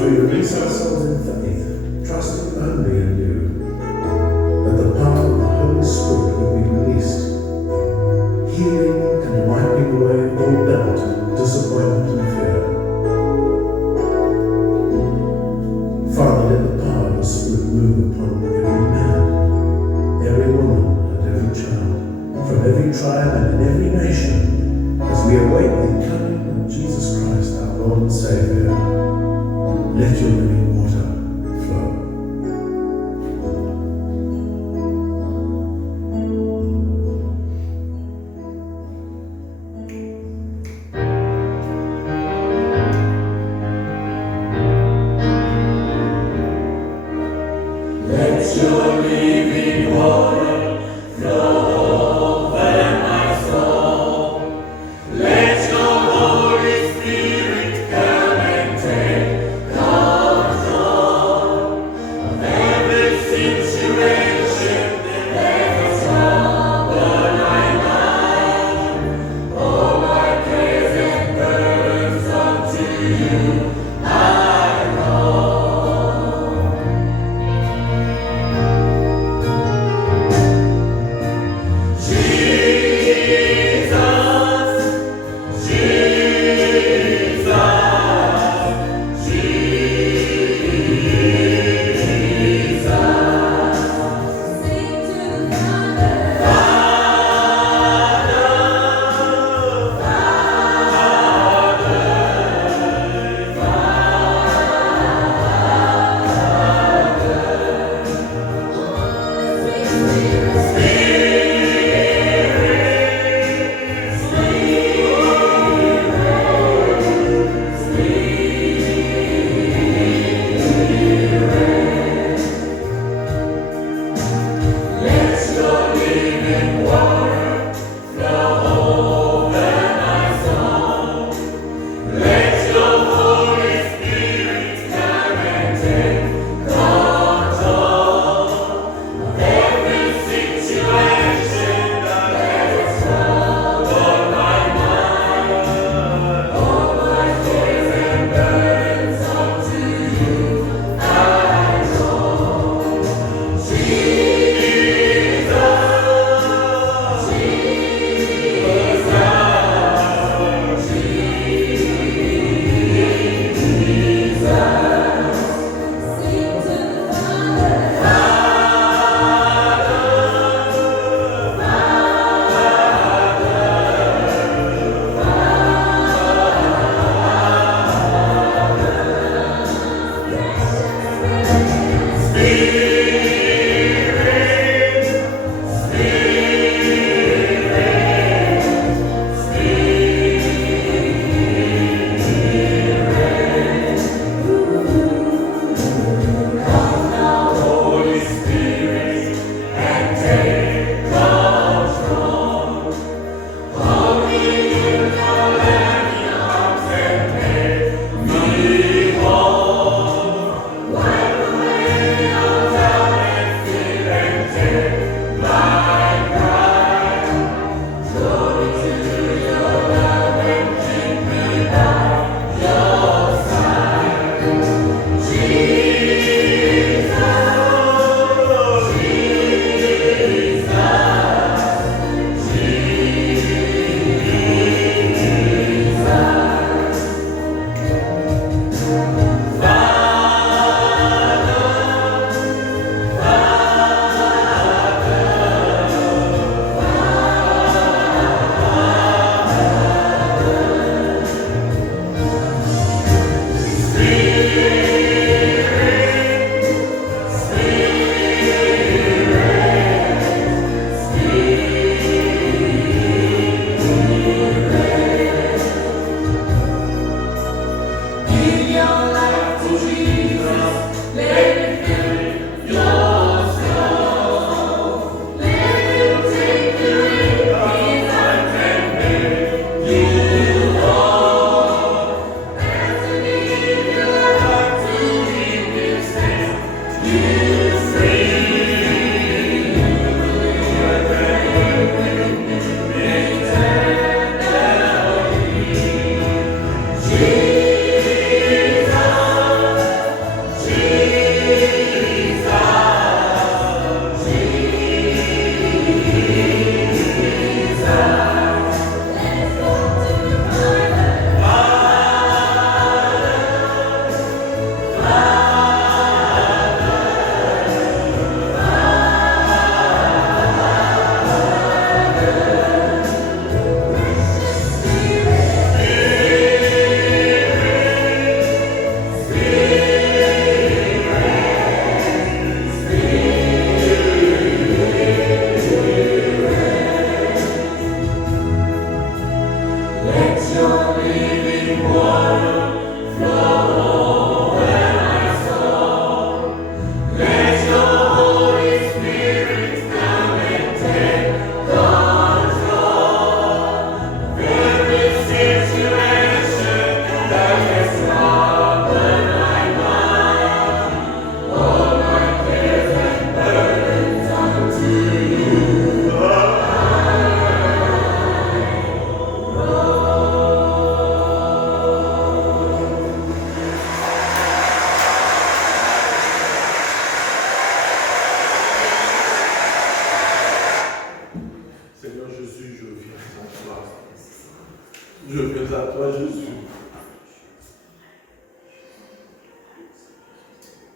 as we release ourselves in faith, trusting only in you, that the power of the Holy Spirit will be released, healing and wiping away all doubt, disappointment and fear. Father, let the power of the Spirit move upon every man, every woman and every child, from every tribe and in every nation, as we await the coming of Jesus Christ, our Lord and Saviour. Let your living water flow. Let your living water flow over my soul. Let your Holy Spirit come and take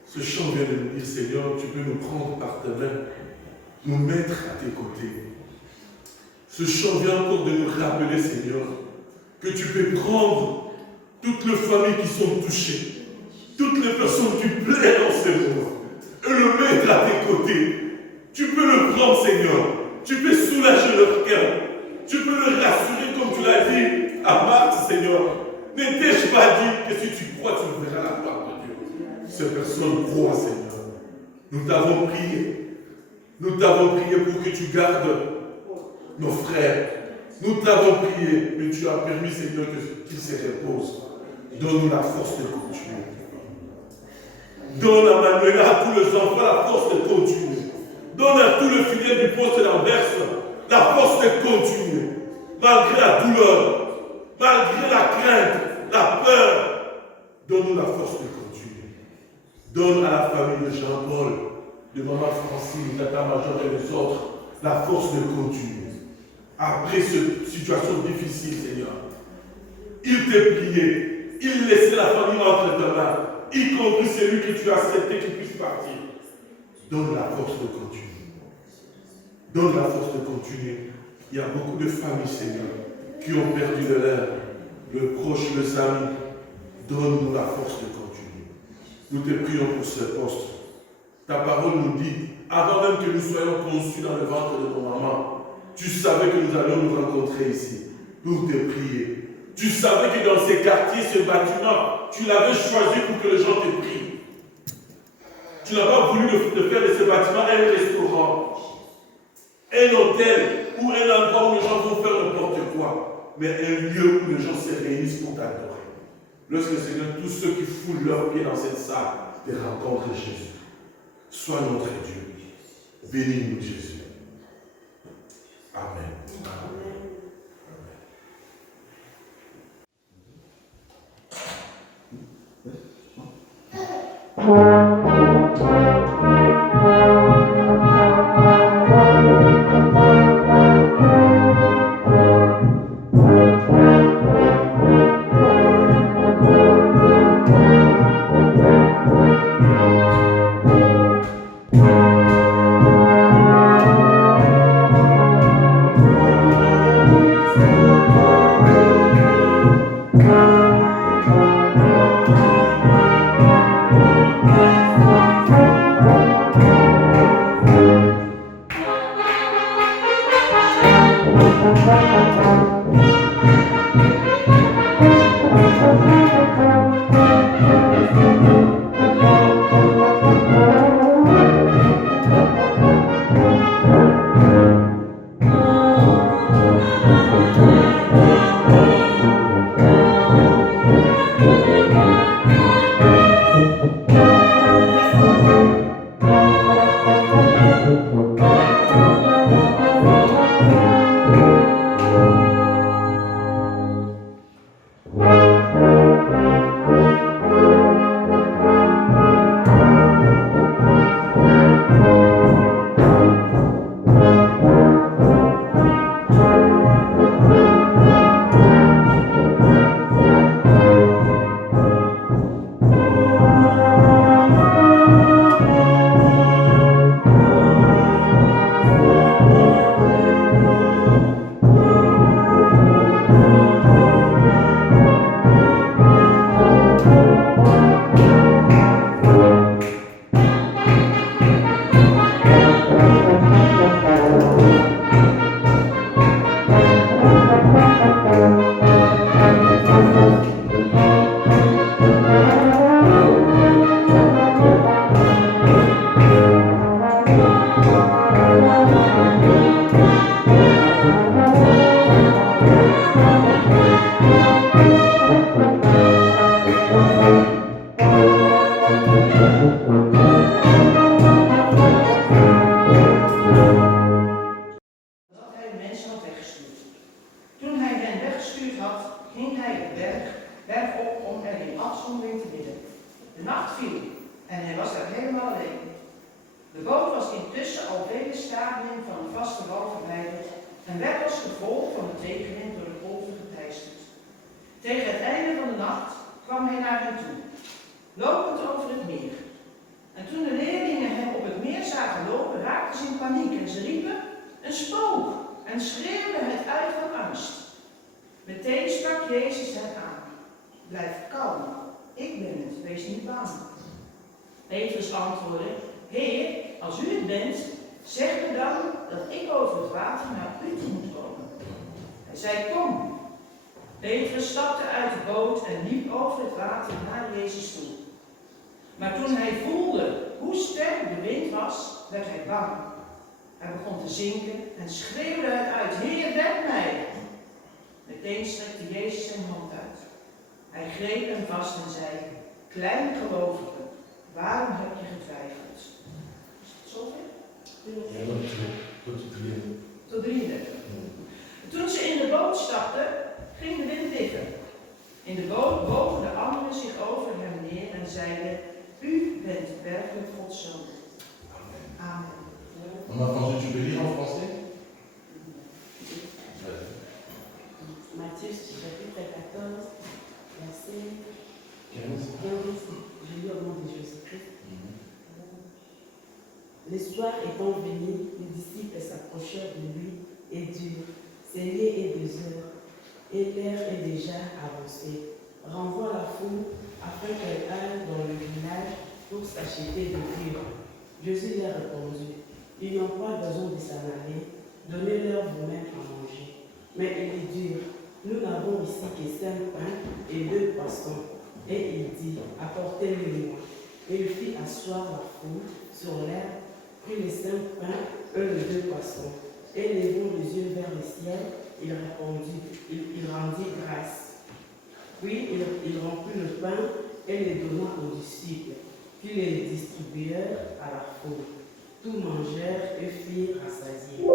Ce chant vient de nous dire, Seigneur, tu peux nous prendre par ta main, nous mettre à tes côtés. Ce chant vient encore de nous rappeler, Seigneur, que tu peux prendre toutes les familles qui sont touchées, toutes les personnes qui plaident dans ces moments, et le mettre à tes côtés. Tu peux le prendre, Seigneur. Tu peux soulager leur cœur. Tu peux le rassurer, comme tu l'as dit à Marthe, Seigneur. Ne t'ai-je pas dit que si tu crois, tu verras la gloire de Dieu. Ces personnes croient, Seigneur. Nous t'avons prié. Nous t'avons prié pour que tu gardes nos frères. Nous t'avons prié, mais tu as permis, Seigneur, qu'ils se reposent. Donne-nous la force de continuer. Donne à Manuel, à tous les enfants, la force de continuer. Donne à tous les fidèles du poste d'Anvers la force de continuer. Malgré la douleur, malgré la crainte, la peur, donne-nous la force de continuer. Donne à la famille de Jean-Paul, de Maman Francine, Tata Major et les autres, la force de continuer. Après cette situation difficile, Seigneur, il t'est prié, il laissait la famille entre tes mains, y compris celui que tu as accepté qu'il puisse partir. Donne la force de continuer. Donne la force de continuer. Il y a beaucoup de familles, Seigneur, qui ont perdu de l'air, le proche, les amis. Donne-nous la force de continuer. Nous te prions pour ce poste. Ta parole nous dit, avant même que nous soyons conçus dans le ventre de nos mamans, tu savais que nous allions nous rencontrer ici pour te prier. Tu savais que dans ces quartiers, ce bâtiment, tu l'avais choisi pour que les gens te prient. Tu n'as pas voulu de faire de ce bâtiment un restaurant, un hôtel ou un endroit où les gens vont faire n'importe quoi, mais un lieu où les gens se réunissent pour t'adorer. Lorsque Seigneur, tous ceux qui foulent leurs pieds dans cette salle, te rencontrent Jésus. Sois notre Dieu. Bénis-nous, Jésus. Amen. gestuurd had, ging hij de berg op om er in afzondering te bidden. De nacht viel en hij was daar helemaal alleen. De boot was intussen al vele stadien van een vaste wal verwijderd en werd als gevolg van de tegenwind door de golven geteisterd. Tegen het einde van de nacht kwam hij naar hen toe, lopend over het meer. En toen de leerlingen hem op het meer zagen lopen, raakten ze in paniek en ze riepen, een spook, en schreeuwden het uit van angst. Meteen sprak Jezus hen aan. Blijf kalm, ik ben het, wees niet bang. Petrus antwoordde, Heer, als u het bent, zeg me dan dat ik over het water naar u toe moet komen. Hij zei, kom. Petrus stapte uit de boot en liep over het water naar Jezus toe. Maar toen hij voelde hoe sterk de wind was, werd hij bang. Hij begon te zinken en schreeuwde het uit, Heer, red mij. Meteen strekte Jezus zijn hand uit. Hij greep hem vast en zei, kleine gelovige, waarom heb je getwijfeld? Is het zover? Ja, tot 33. Tot 33. Toen ze in de boot stapten, ging de wind liggen. In de boot bogen de anderen zich over hem neer en zeiden, u bent werkelijk Gods zoon. Amen. Maman François, tu peux lire en français? Matthieu chapitre 14, verset 15. 15. Je lis au nom de Jésus-Christ. Le soir étant venu, les disciples s'approchèrent de lui et dirent, Seigneur, et 2 heures, et l'heure est déjà avancée. Renvoie la foule afin qu'elle aille dans le village pour s'acheter de vivre. Jésus leur répondit, ils n'ont pas besoin de s'en aller, donnez-leur vous-même à manger. Mais ils lui dirent, nous n'avons ici que 5 pains et 2 poissons. Et il dit, apportez-les-moi. Et il fit asseoir la foule sur l'herbe, prit les 5 pains et les 2 poissons. Et levant les yeux vers le ciel, il rendit grâce. Puis il remplit le pain et le donna aux disciples, puis les distribuèrent à la foule. Tous mangèrent et furent rassasiés.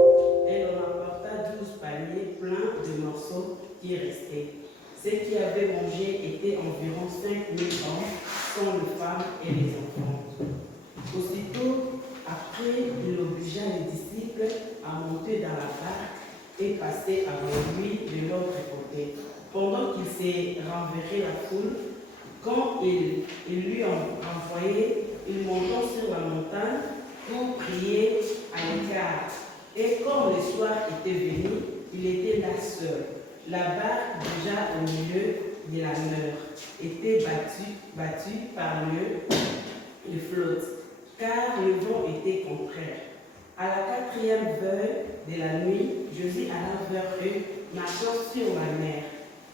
Et on apporta 12 paniers pleins de morceaux qui restaient. Ceux qui avaient mangé étaient environ 5 000 hommes, sans les femmes et les enfants. Aussitôt, après, il obligea les disciples à monter dans la barque et passer avant lui de l'autre côté. Pendant qu'il s'est renversé la foule, quand il lui en envoyait, il monta sur la montagne pour prier à l'écart. Et comme le soir était venu, il était là seul. La barque, déjà au milieu de la mer, était battue par le flotte, car le vent était contraire. À la 4e heure de la nuit, Jésus alla vers eux, marchant sur la mer.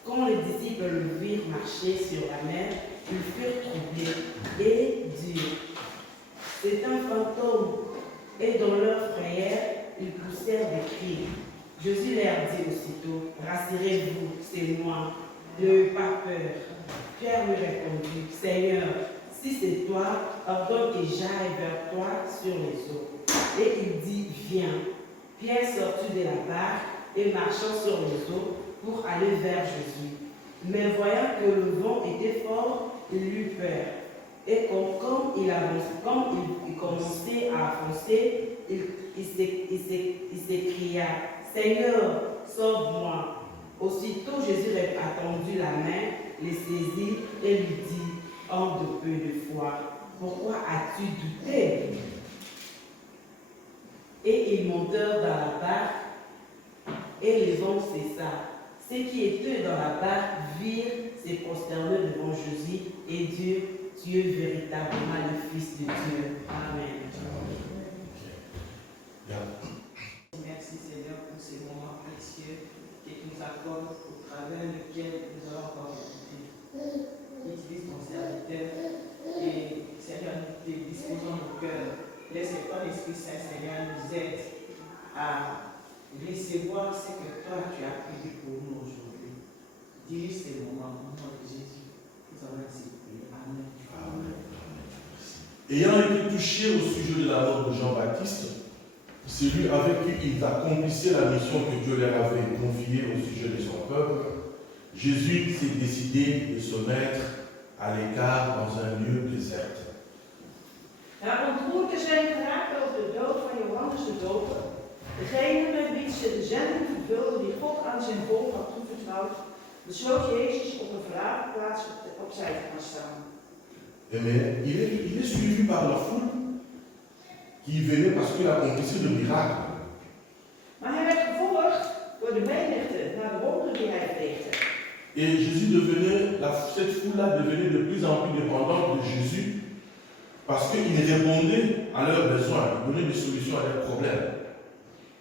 Quand les disciples le virent marcher sur la mer, ils furent troublés et dirent, c'est un fantôme. Et dans leur frayeur, ils poussèrent des cris. Jésus leur dit aussitôt, rassurez-vous, c'est moi, n'ayez pas peur. Pierre lui répondit, Seigneur, si c'est toi, ordonne que j'aille vers toi sur les eaux. Et il dit, viens. Pierre sortit de la barque et marchant sur les eaux pour aller vers Jésus. Mais voyant que le vent était fort, il eut peur. Et comme il commençait à avancer, il s'écria, Seigneur, sauve-moi. Aussitôt Jésus attendit la main, les saisit et lui dit, homme de peu de foi, pourquoi as-tu douté? Et ils montèrent dans la barque et le vent cessa. Ceux qui étaient dans la barque virent se prosterner devant Jésus et dirent, tu es véritablement le Fils de Dieu. Amen. Merci Seigneur pour ces moments précieux que tu nous accordes au travers lequel nous allons encore écouter. Utilise ton serviteur et Seigneur, nous te disposons nos cœurs. Laisse que ton Esprit Saint, Seigneur, nous aide à recevoir ce que toi tu as prévu pour nous aujourd'hui. Dirige ces moments au nom de Jésus. Nous avons ainsi prié. Amen. Amen. Ayant été touché au sujet de la mort de Jean-Baptiste, celui avec qui ils accomplissaient la mission que Dieu leur avait confiée au sujet de son peuple, Jésus s'est décidé de se mettre à l'écart dans un lieu désert. Ontroerd te zijn geraakt over de dood van Johannes de Doper, degene met wie ze de zending vervulde die God aan zijn volk had toevertrouwd, besloot Jezus op een verlaten plaats opzij te gaan staan. Mais il est suivi par la foule qui venait parce qu'il accomplissait le miracle. Maar hij werd gevolgd door de menigte naar de wonderen die hij verrichtte. Et Jésus cette foule-là devenait de plus en plus dépendante de Jésus parce qu'il répondait à leurs besoins, il donnait des solutions à leurs problèmes.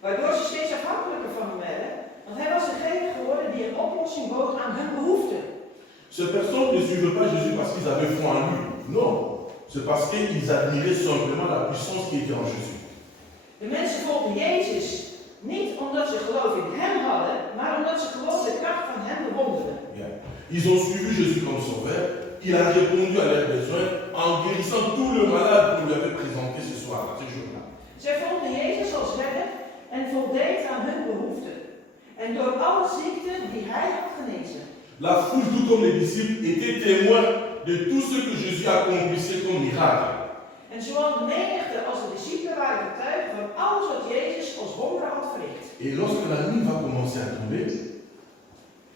Waardoor ze steeds afhankelijker van hem werden, want hij was degene geworden die een oplossing bood aan hun behoeften. Ces personnes ne suivaient pas Jésus parce qu'ils avaient foi en lui. Non, c'est parce qu'ils admiraient simplement la puissance qui était en Jésus. De mensen volgden Jezus niet omdat ze geloof in hem hadden, maar omdat ze gewoon de kracht van hem bewonderden. Bien. Ils ont suivi Jésus comme sauveur. Il a répondu à leurs besoins en guérissant tout le malade qu'on lui avait présenté ce soir-là, ce jour-là. Zij volgden Jezus als redder en voldeed aan hun behoeften. En door alle ziekten die hij had genezen. La foule, tout comme les disciples, était témoin de tout ce que Jésus accomplissait comme miracle. En zowel de menigte als de discipelen waren getuigen van alles wat Jezus als wonder had verricht. Et lorsque la nuit va commencer à tomber,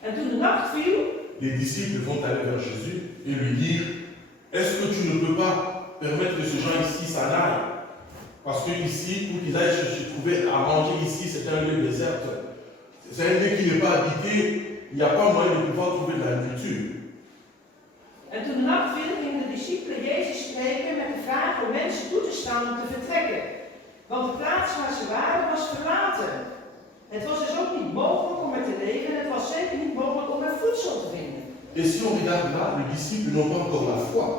En toen de nacht viel, les disciples vont aller vers Jésus et lui dire, est-ce que tu ne peux pas permettre que ces gens ici s'en aillent? Parce que ici, pour qu'ils aillent se trouver à manger ici, c'est un lieu désert. C'est un lieu qui n'est pas habité, il n'y a pas moyen de pouvoir trouver de la nourriture. en toen de nacht viel, gingen de discipelen Jezus spreken met de vraag om mensen toe te staan om te vertrekken. Want de plaats waar ze waren was verlaten. Het was dus ook niet mogelijk om er te leven en het was zeker niet mogelijk om er voedsel te vinden. Et si on regarde là, les disciples n'ont pas encore la foi.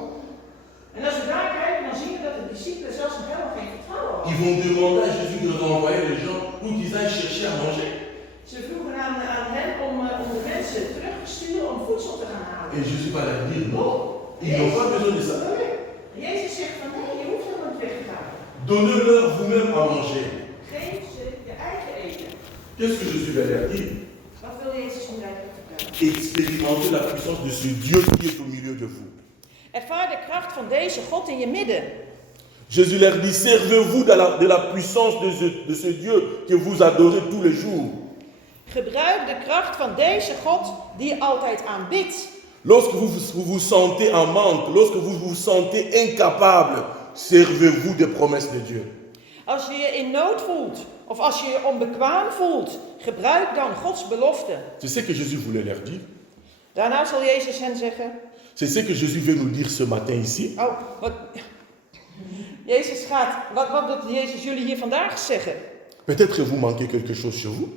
En als we daar kijken, dan zien we dat de discipelen zelfs nog helemaal geen vertrouwen Ils hadden. vont demander à Jésus de renvoyer les gens pour qu'ils aillent chercher à manger. Ze vroegen aan hem om de mensen terug te sturen om voedsel te gaan halen. Et Jésus va leur dire non, ils n'ont pas besoin de ça. Jezus zegt van nee, je hoeft helemaal niet weg te gaan. Donnez-leur vous-même à manger. Geef ze je eigen eten. Qu'est-ce que Jésus va leur dire? Wat wil Jezus om daar te vertellen? Expérimentez la puissance de ce Dieu qui est au milieu de vous. Ervaar de kracht van deze God in je midden. Jésus leur dit, servez-vous de la puissance de ce Dieu que vous adorez tous les jours. Gebruik de kracht van deze God die je altijd aanbidt. Lorsque vous vous sentez en manque, lorsque vous vous sentez incapable, servez-vous des promesses de Dieu. Als je je in nood voelt of als je je onbekwaam voelt, gebruik dan Gods belofte. C'est ce que Jésus voulait leur dire. Daarna zal Jezus hen zeggen, C'est ce que Jésus veut nous dire ce matin ici. oh, wat wil Jezus jullie hier vandaag zeggen? Peut-être que vous manquez quelque chose chez vous.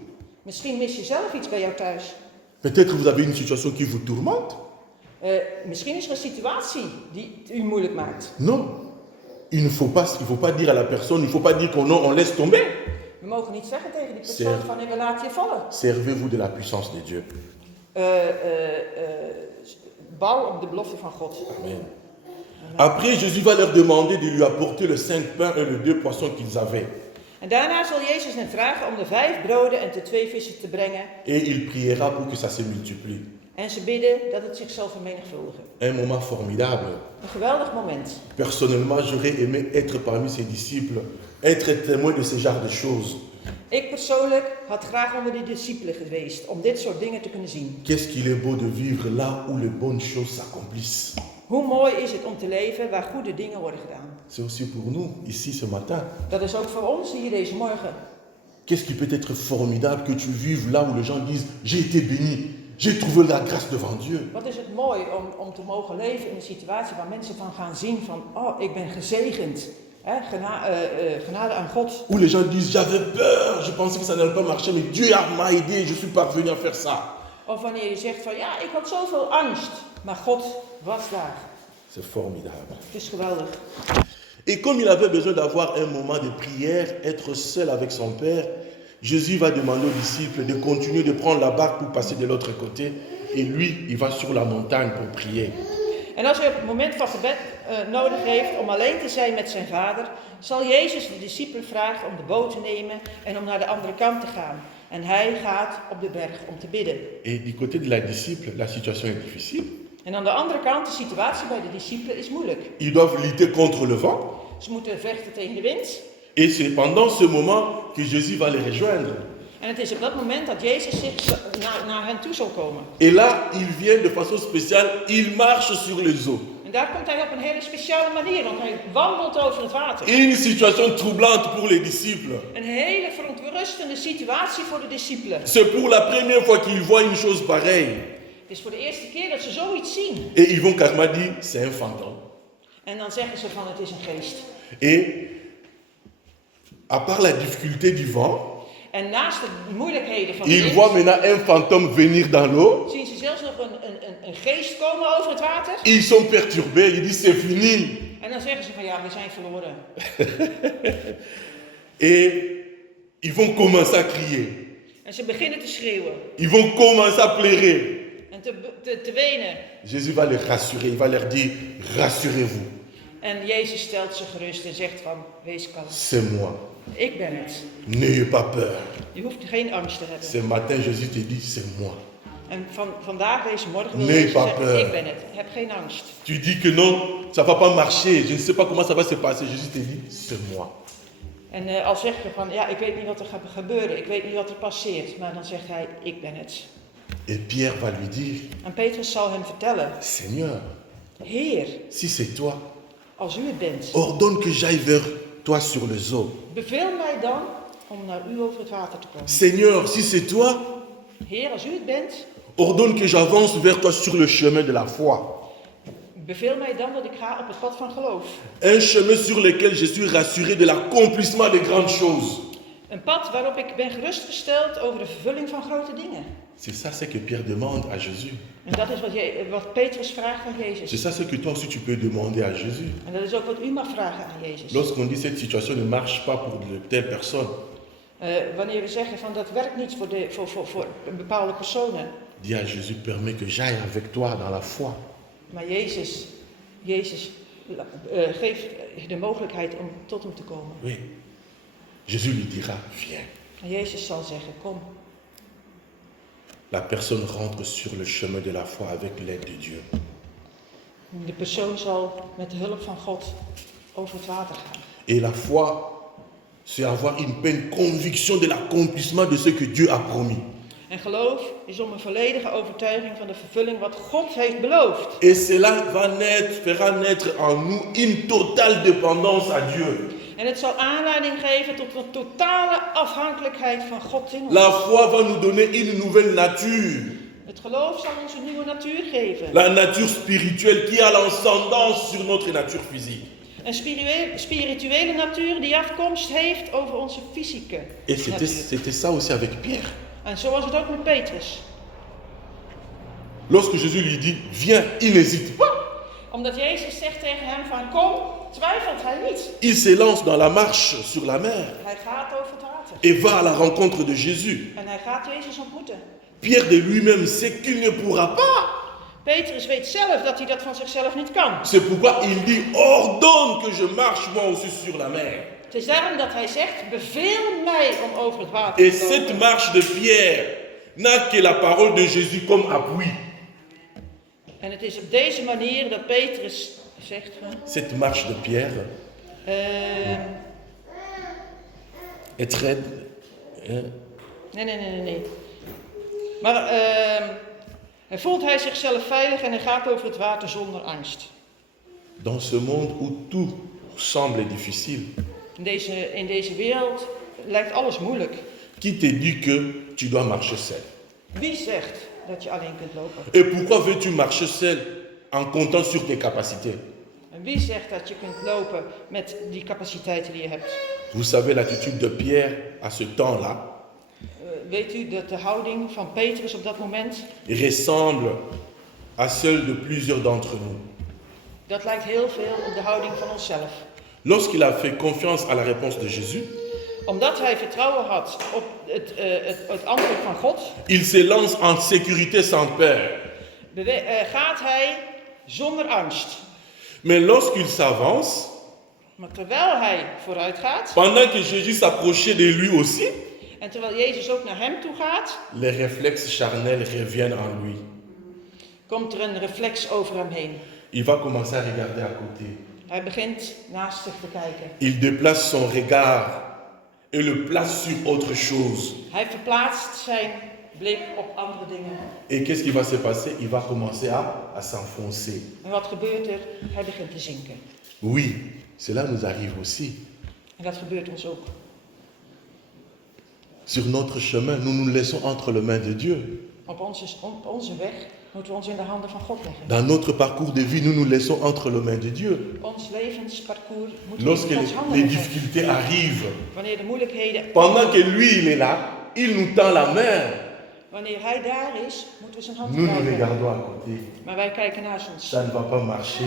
Misschien mis je zelf iets bij jou thuis. Peut-être que vous avez une situation qui vous tourmente. Misschien is er een situatie die het u moeilijk maakt. Non. Il ne faut pas dire à la personne, il ne faut pas dire qu'on on laisse tomber. We mogen niet zeggen tegen die persoon van we laten je vallen. Servez-vous de la puissance de Dieu. Bouw op de belofte van God. Amen. Après, Jésus va leur demander de lui apporter les 5 pains et les 2 poissons qu'ils avaient. En daarna zal Jezus hen vragen om de 5 broden en de 2 vissen te brengen. Et il priera pour que ça se multiplie. En ze bidden dat het zich zal vermenigvuldigen. Un moment formidable. Een geweldig moment. Personnellement, j'aurais aimé être parmi ses disciples, être témoin de ce genre de choses. Ik persoonlijk had graag onder de discipelen geweest om dit soort dingen te kunnen zien. Qu'est-ce qu'il est beau de vivre là où les bonnes choses s'accomplissent. Hoe mooi is het om te leven waar goede dingen worden gedaan. C'est aussi pour nous, ici ce matin. Dat is ook voor ons hier deze morgen. Qu'est-ce qui peut être formidable que tu vives là où les gens disent « J'ai été béni, j'ai trouvé la grâce devant Dieu ». Wat is het mooi om te mogen leven in een situatie waar mensen van gaan zien van, oh, ik ben gezegend. Genade aan God. Où les gens disent « J'avais peur, je pensais que ça n'allait pas marcher, mais Dieu m'a aidé, je suis parvenu à faire ça ». Of wanneer je zegt van, ja, ik had zoveel angst, maar God was daar. C'est formidable. Het is geweldig. Et comme il avait besoin d'avoir un moment de prière, être seul avec son Père, Jésus va demander aux disciples de continuer de prendre la barque pour passer de l'autre côté. Et lui, il va sur la montagne pour prier. En als hij op het moment van gebed nodig heeft om alleen te zijn met zijn vader, zal Jezus de discipelen vragen om de boot te nemen en om naar de andere kant te gaan. En hij gaat op de berg om te bidden. Et du côté de la disciple, la situation est difficile. En aan de andere kant, de situatie bij de discipelen is moeilijk. Ils doivent lutter contre le vent. Ze moeten vechten tegen de wind. Et c'est pendant ce moment que Jésus va les rejoindre. En het is op dat moment dat Jezus zich naar hen toe zal komen. Et là, il vient de façon spéciale, il marche sur les eaux. En daar komt hij op een hele speciale manier, want hij wandelt over het water. Une situation troublante pour les disciples. Een hele verontrustende situatie voor de discipelen. C'est pour la première fois qu'ils voient une chose pareille. Het is voor de eerste keer dat ze zoiets zien. Et ils vont carrément dire, c'est un fantôme. En dan zeggen ze van, het is een geest. Et à part la difficulté du vent, En naast de moeilijkheden van de ils voient wind, maintenant un fantôme venir dans l'eau. zien ze zelfs nog een geest komen over het water. Ils sont perturbés, ils disent c'est fini. En dan zeggen ze van, ja, we zijn verloren. Et ils vont commencer à crier. En ze beginnen te schreeuwen Ils vont commencer à pleurer. en te wenen. Jésus va les rassurer, il va leur dire, rassurez-vous, En Jezus stelt ze gerust en zegt van, wees kalm. c'est moi. Ik ben het. N'ayez pas peur. Je hoeft geen angst te hebben. Ce matin, Jésus te dit, c'est moi. En vandaag, deze morgen, wil Nee, Jezus pas zeggen, peur. ik ben het. Heb geen angst. Tu dis que non, ça va pas marcher, je ne sais pas comment ça va se passer. Jésus te dit, c'est moi. En al zeg je van, ja, ik weet niet wat er gaat gebeuren. Ik weet niet wat er passeert. Maar dan zegt hij, ik ben het. Et Pierre va lui dire, En Petrus zal hem vertellen, Seigneur, Heer, si c'est toi, als u het bent, ordonne que j'aille vers toi sur les eaux. beveel mij dan om naar u over het water te komen. Seigneur, si c'est toi, Heer, als u het bent, ordonne que j'avance vers toi sur le chemin de la foi. beveel mij dan dat ik ga op het pad van geloof. Un chemin sur lequel je suis rassuré de l'accomplissement des grandes choses. Een pad waarop ik ben gerustgesteld over de vervulling van grote dingen. C'est ça ce que Pierre demande à Jésus. En dat is wat Petrus vraagt aan C'est Jezus. ça ce que toi aussi tu peux demander à Jésus. En dat is ook wat u mag vragen aan Jezus. Lorsqu'on dit cette situation ne marche pas pour telle personne, Wanneer we zeggen van dat werkt niet voor bepaalde personen. dis à Jésus, permets que j'aille avec toi dans la foi. Maar Jezus geeft de mogelijkheid om tot hem te komen. Oui. Jésus lui dira, viens. En Jezus zal zeggen, kom. La personne rentre sur le chemin de la foi avec l'aide de Dieu. De persoon zal met de hulp van God over het water gaan. Et la foi, c'est avoir une pleine conviction de l'accomplissement de ce que Dieu a promis. En geloof is om een volledige overtuiging van de vervulling wat God heeft beloofd. Et cela fera naître en nous une totale dépendance à Dieu. En het zal aanleiding geven tot een totale afhankelijkheid van God in ons. La foi va nous donner une nouvelle nature. Het geloof zal ons een nieuwe natuur geven. La nature spirituelle qui a l'ascendance sur notre nature physique. Een spirituele natuur die afkomst heeft over onze fysieke Et natuur. c'était ça aussi avec Pierre. En zo was het ook met Petrus. Lorsque Jésus lui dit, viens, il n'hésite pas. Omdat Jezus zegt tegen hem van kom, twijfelt hij niet. Il se lance dans la marche sur la mer Hij gaat over het water. et va à la rencontre de Jésus. En hij gaat Jezus ontmoeten. Pierre de lui-même sait qu'il ne pourra pas. Petrus weet zelf dat hij dat van zichzelf niet kan. C'est pourquoi il dit, ordonne que je marche moi aussi sur la mer. Het is daarom dat hij zegt, beveel mij om over het water Et te cette lopen. marche de Pierre n'a que la parole de Jésus comme appui. En het is op deze manier dat Petrus zegt van... Cette marche de Pierre est très... Nee. Maar voelt hij zichzelf veilig en hij gaat over het water zonder angst. Dans ce monde où tout semble difficile, In deze wereld lijkt alles moeilijk. qui te dit que tu dois marcher seul? Wie zegt dat je alleen kunt lopen? Et pourquoi veux-tu marcher seul en comptant sur tes capacités? En wie zegt dat je kunt lopen met die capaciteiten die je hebt? Vous savez l'attitude de Pierre à ce temps-là Weet u dat de houding van Petrus op dat moment, ressemble à celle de plusieurs d'entre nous. dat lijkt heel veel op de houding van onszelf. Lorsqu'il a fait confiance à la réponse de Jésus, Omdat hij vertrouwen had op het antwoord van God, il se lance en sécurité sans peur. gaat hij zonder angst. Mais lorsqu'il s'avance, Maar terwijl hij vooruit gaat, pendant que Jésus s'approchait de lui aussi, En terwijl Jezus ook naar hem toe gaat, les réflexes charnels reviennent en lui. komt er een reflex over hem heen. Il va commencer à regarder à côté. Hij begint naast zich te kijken. Il déplace son regard et le place sur autre chose. Hij verplaatst zijn blik op andere dingen. Et qu'est-ce qui va se passer? Il va commencer à s'enfoncer. En wat gebeurt er? Hij begint te zinken. Oui, cela nous arrive aussi. En dat gebeurt ons ook. Sur notre chemin, nous nous laissons entre les mains de Dieu. Op onze weg moeten we ons in de handen van God leggen. Dans notre parcours de vie, nous nous laissons entre les mains de Dieu. Ons levensparcours moeten we Lorsque in Gods handen les leggen. difficultés arrivent, Wanneer de moeilijkheden pendant que lui, il est là, il nous tend la main. Wanneer hij daar is, moeten we zijn hand Nous nous grijpen. regardons à côté. Maar wij kijken naast ons. Ça ne va pas marcher.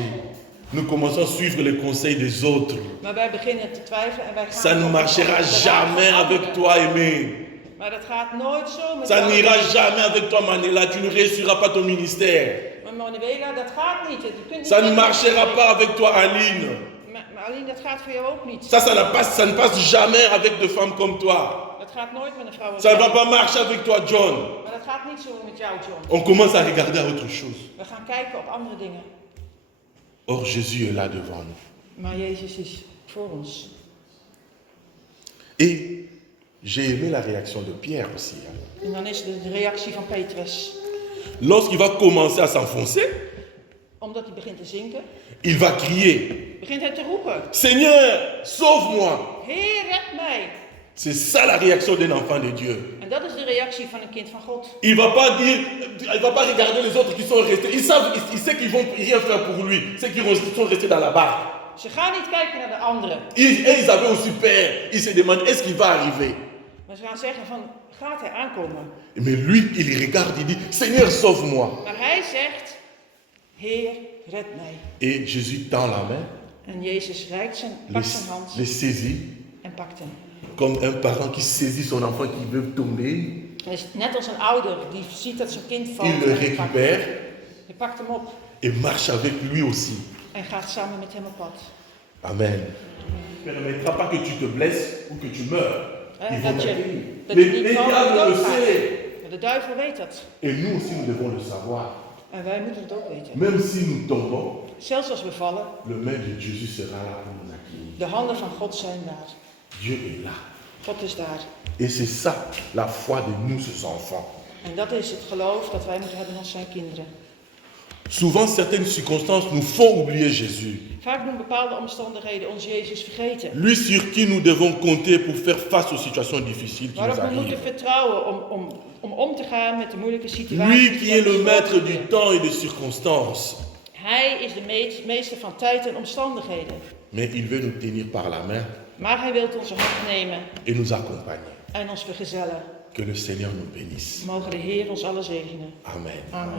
Nous commençons à suivre les conseils des autres. Maar wij beginnen te twijfelen en wij gaan... Ça ne marchera jamais avec toi, Aimé. Maar dat gaat nooit zo met Ça jou. n'ira jamais avec toi, Manela. Tu ne réussiras pas ton ministère. Maar Manuela, dat gaat niet. Je kunt niet Ça ne marchera pas avec toi, Aline. Maar Aline, dat gaat voor jou ook niet. Ça ne passe jamais avec des femmes comme toi. Dat gaat nooit met een vrouw als Ça ne va jou. pas marcher avec toi, John. Maar dat gaat niet zo met jou, John. On commence à regarder à autre chose. We gaan kijken op andere dingen. Or, Jésus est là devant nous. Maar Jezus is voor ons. Et j'ai aimé la réaction de Pierre aussi. En dan is de reactie van Petrus. Lorsqu'il va commencer à s'enfoncer, Omdat hij begint te zinken, il va crier, begint hij te roepen. Seigneur, sauve-moi. Heer, red mij. C'est ça la réaction d'un enfant de Dieu. En dat is de reactie van een kind van God. Il va pas regarder les autres qui sont restés. Il sait qu'ils vont rien faire pour lui. C'est qu'ils sont restés dans la barque. Ze gaan niet kijken naar de anderen. Ils avaient aussi peur. Ils se demandent, est-ce qu'il va arriver? Maar ze gaan zeggen van, gaat hij aankomen? Mais lui, il regarde, il dit, Seigneur, sauve-moi. Maar hij zegt, Heer, red mij. Et Jésus tend la main, En Jezus reikt pakt zijn hand les saisit, en pakt hem. comme un parent qui saisit son enfant qui veut tomber. Het is net als een ouder die ziet dat zijn kind valt. Il le en hij pakt hem. récupère Hij pakt hem op et marche avec lui aussi. en gaat samen met hem op pad. Amen. Il ne permettra pas que tu te blesses ou que tu meurs. Hè, Il dat va je mourir. niet Les van diables le doodgaat. savent. Maar de duivel weet dat. Et nous aussi, nous devons le savoir. En wij moeten het ook weten. Même si nous tombons, Zelfs als we vallen, le main de Jésus sera là pour nous accueillir. de handen van God zijn daar. Dieu est là. God is daar. Et c'est ça la foi de nous, ces enfants. En dat is het geloof dat wij moeten hebben als zijn kinderen. Souvent, certaines circonstances nous font oublier Jésus. Vaak doen bepaalde omstandigheden ons Jezus vergeten. Lui sur qui nous devons compter pour faire face aux situations difficiles qui nous Waarop we moeten arrivent. vertrouwen om te gaan met de moeilijke situaties. Lui qui est le ons maître du voortkomen. temps et des circonstances. Hij is de meester van tijd en omstandigheden. Mais il veut nous tenir par la main Maar hij wil onze hand nemen et nous accompagner. en ons vergezellen. Que le Seigneur nous bénisse. Mogen de Heer ons alle zegenen. Amen. Amen.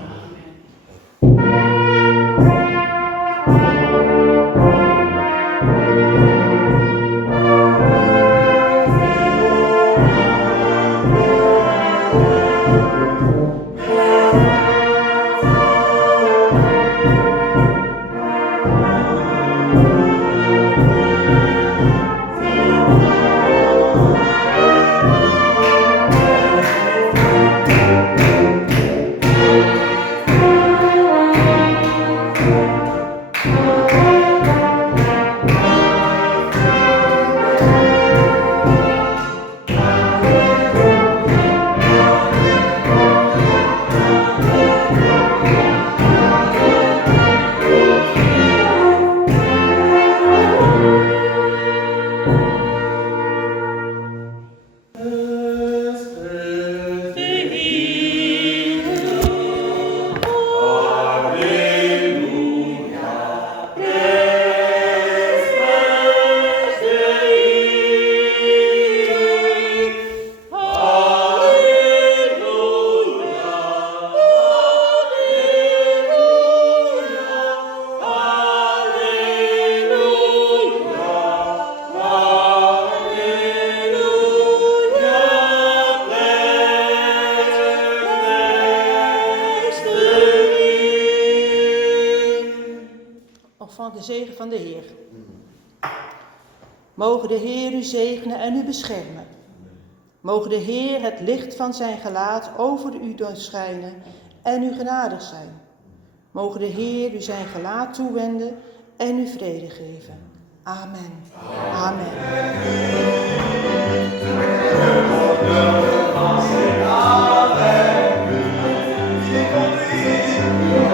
De zegen van de Heer. Mogen de Heer u zegenen en u beschermen. Mogen de Heer het licht van zijn gelaat over u doorschijnen en u genadig zijn. Mogen de Heer u zijn gelaat toewenden en u vrede geven. Amen. Amen. Amen.